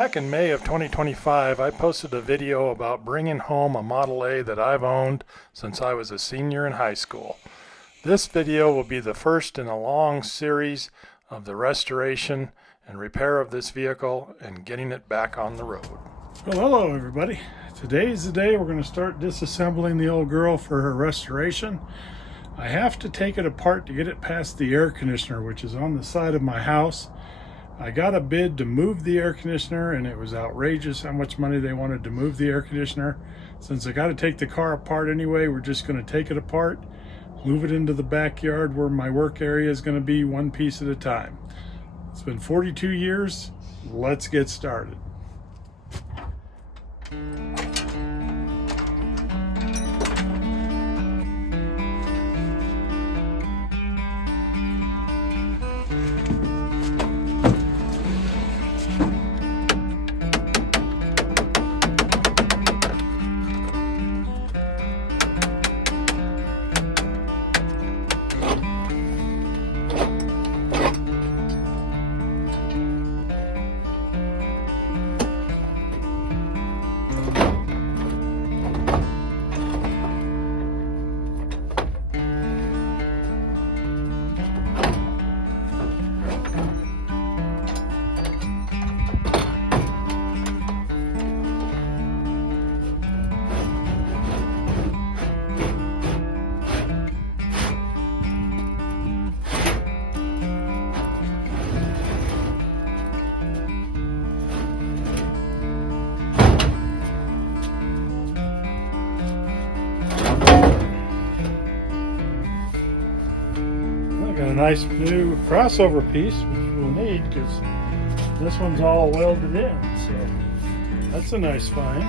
Back in May of 2025, I posted a video about bringing home a Model A that I've owned since I was a senior in high school. This video will be the first in a long series of the restoration and repair of this vehicle and getting it back on the road. Well, hello everybody. Today's the day we're going to start disassembling the old girl for her restoration. I have to take it apart to get it past the air conditioner, which is on the side of my house. I got a bid to move the air conditioner, and it was outrageous how much money they wanted to move the air conditioner. Since I got to take the car apart anyway, we're just going to take it apart, move it into the backyard where my work area is going to be, one piece at a time. It's been 42 years. Let's get started. Got a nice new crossover piece, which we'll need because this one's all welded in, so that's a nice find.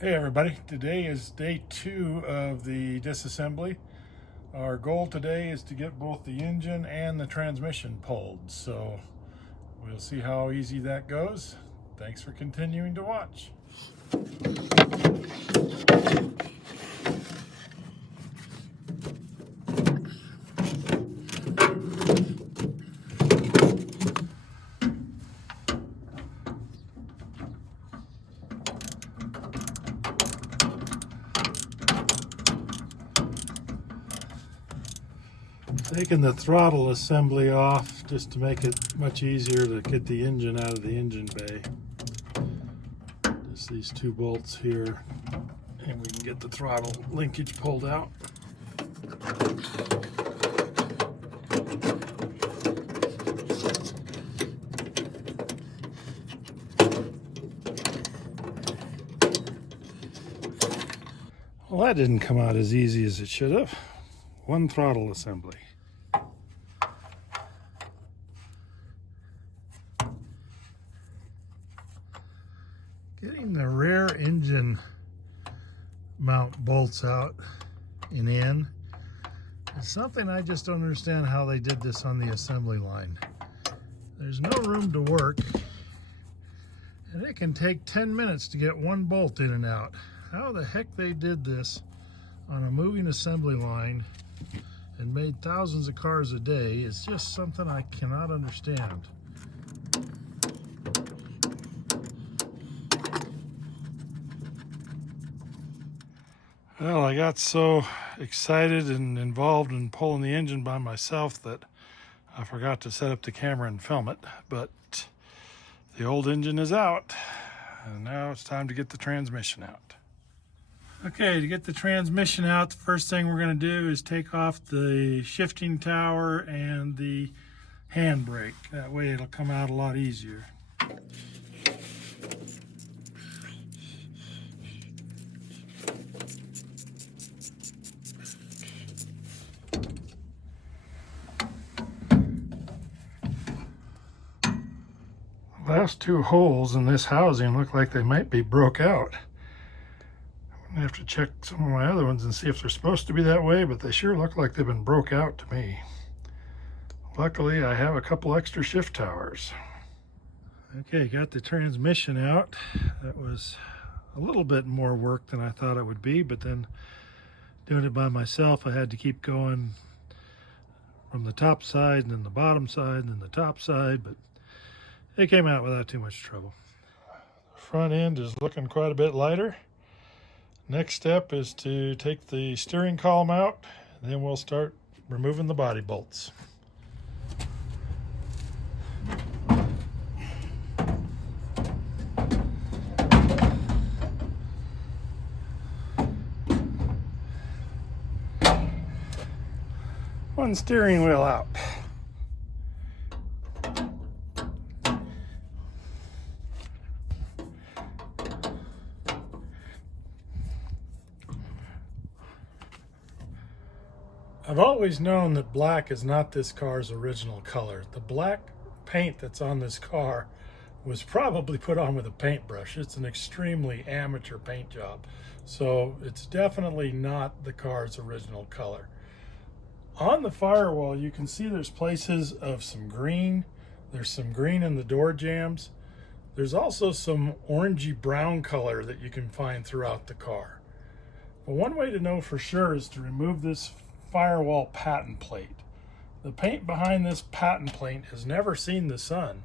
Hey everybody, today is day 2 of the disassembly. Our goal today is to get both the engine and the transmission pulled, so we'll see how easy that goes. Thanks for continuing to watch. Taking the throttle assembly off just to make it much easier to get the engine out of the engine bay. Just these 2 bolts here, and we can get the throttle linkage pulled out. Well, that didn't come out as easy as it should have. 1 throttle assembly. Getting the rear engine mount bolts out and in. It's something I just don't understand how they did this on the assembly line. There's no room to work, and it can take 10 minutes to get one bolt in and out. How the heck they did this on a moving assembly line and made thousands of cars a day is just something I cannot understand. Well, I got so excited and involved in pulling the engine by myself that I forgot to set up the camera and film it, but the old engine is out, and now it's time to get the transmission out. Okay, to get the transmission out, the first thing we're going to do is take off the shifting tower and the handbrake. That way it'll come out a lot easier. The last two holes in this housing look like they might be broke out. I'm gonna have to check some of my other ones and see if they're supposed to be that way, but they sure look like they've been broke out to me. Luckily, I have a couple extra shift towers. Okay, got the transmission out. That was a little bit more work than I thought it would be, but then doing it by myself, I had to keep going from the top side and then the bottom side and then the top side, but it came out without too much trouble. The front end is looking quite a bit lighter. Next step is to take the steering column out, and then we'll start removing the body bolts. One steering wheel out. I've always known that black is not this car's original color. The black paint that's on this car was probably put on with a paintbrush. It's an extremely amateur paint job, so it's definitely not the car's original color. On the firewall, you can see there's places of some green. There's some green in the door jambs. There's also some orangey brown color that you can find throughout the car. But one way to know for sure is to remove this firewall patent plate. The paint behind this patent plate has never seen the sun.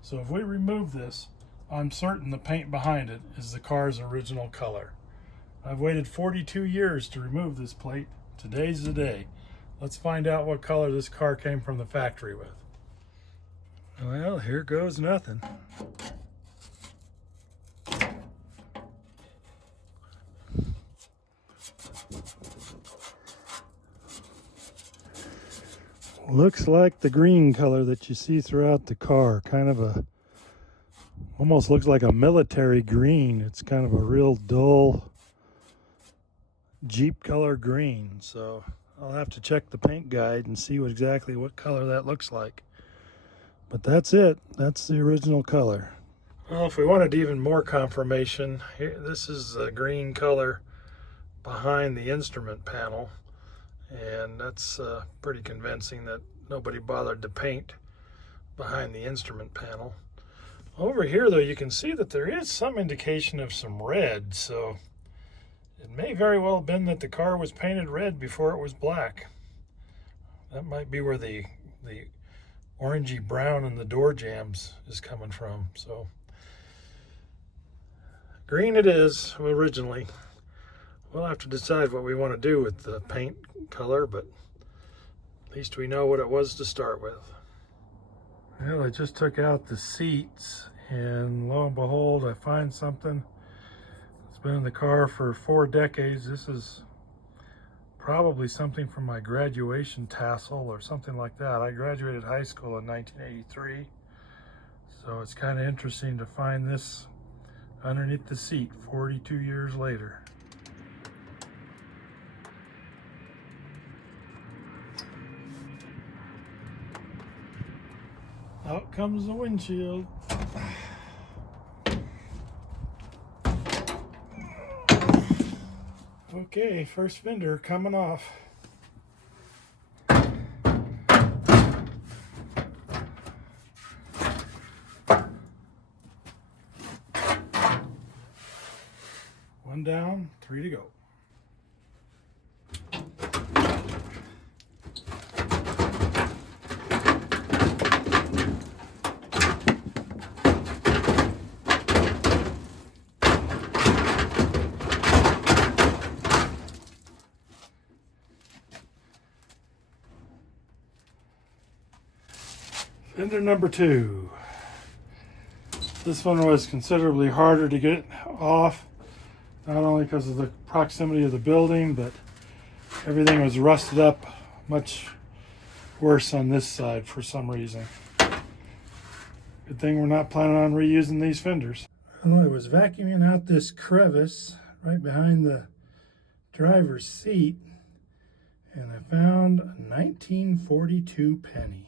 So if we remove this, I'm certain the paint behind it is the car's original color. I've waited 42 years to remove this plate. Today's the day. Let's find out what color this car came from the factory with. Well, here goes nothing. Looks like the green color that you see throughout the car, kind of almost looks like a military green. It's kind of a real dull Jeep color green. So I'll have to check the paint guide and see exactly what color that looks like. But that's it. That's the original color. Well, if we wanted even more confirmation, here, this is the green color behind the instrument panel. And that's pretty convincing that nobody bothered to paint behind the instrument panel. Over here, though, you can see that there is some indication of some red, so it may very well have been that the car was painted red before it was black. That might be where the orangey brown in the door jambs is coming from. So green it is originally. We'll have to decide what we want to do with the paint color, but at least we know what it was to start with. Well, I just took out the seats, and lo and behold, I find something. It's been in the car for 4 decades. This is probably something from my graduation tassel or something like that. I graduated high school in 1983, so it's kind of interesting to find this underneath the seat 42 years later. Out comes the windshield. Okay, first fender coming off. One down, 3 to go. Fender number 2. This one was considerably harder to get off, not only because of the proximity of the building, but everything was rusted up much worse on this side for some reason. Good thing we're not planning on reusing these fenders. Well, I was vacuuming out this crevice right behind the driver's seat, and I found a 1942 penny.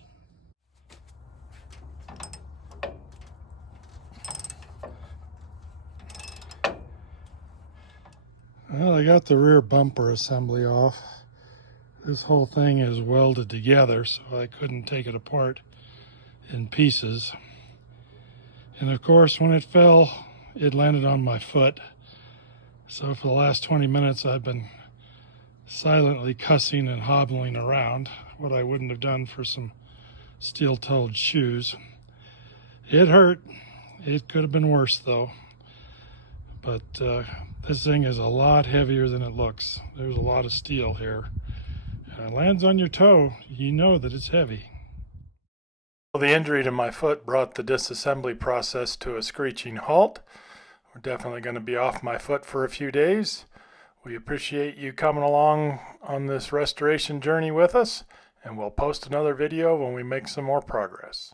Well, I got the rear bumper assembly off. This whole thing is welded together, so I couldn't take it apart in pieces. And of course, when it fell, it landed on my foot. So for the last 20 minutes, I've been silently cussing and hobbling around, what I wouldn't have done for some steel-toed shoes. It hurt. It could have been worse, though. But this thing is a lot heavier than it looks. There's a lot of steel here. And it lands on your toe, you know that it's heavy. Well, the injury to my foot brought the disassembly process to a screeching halt. We're definitely going to be off my foot for a few days. We appreciate you coming along on this restoration journey with us, and we'll post another video when we make some more progress.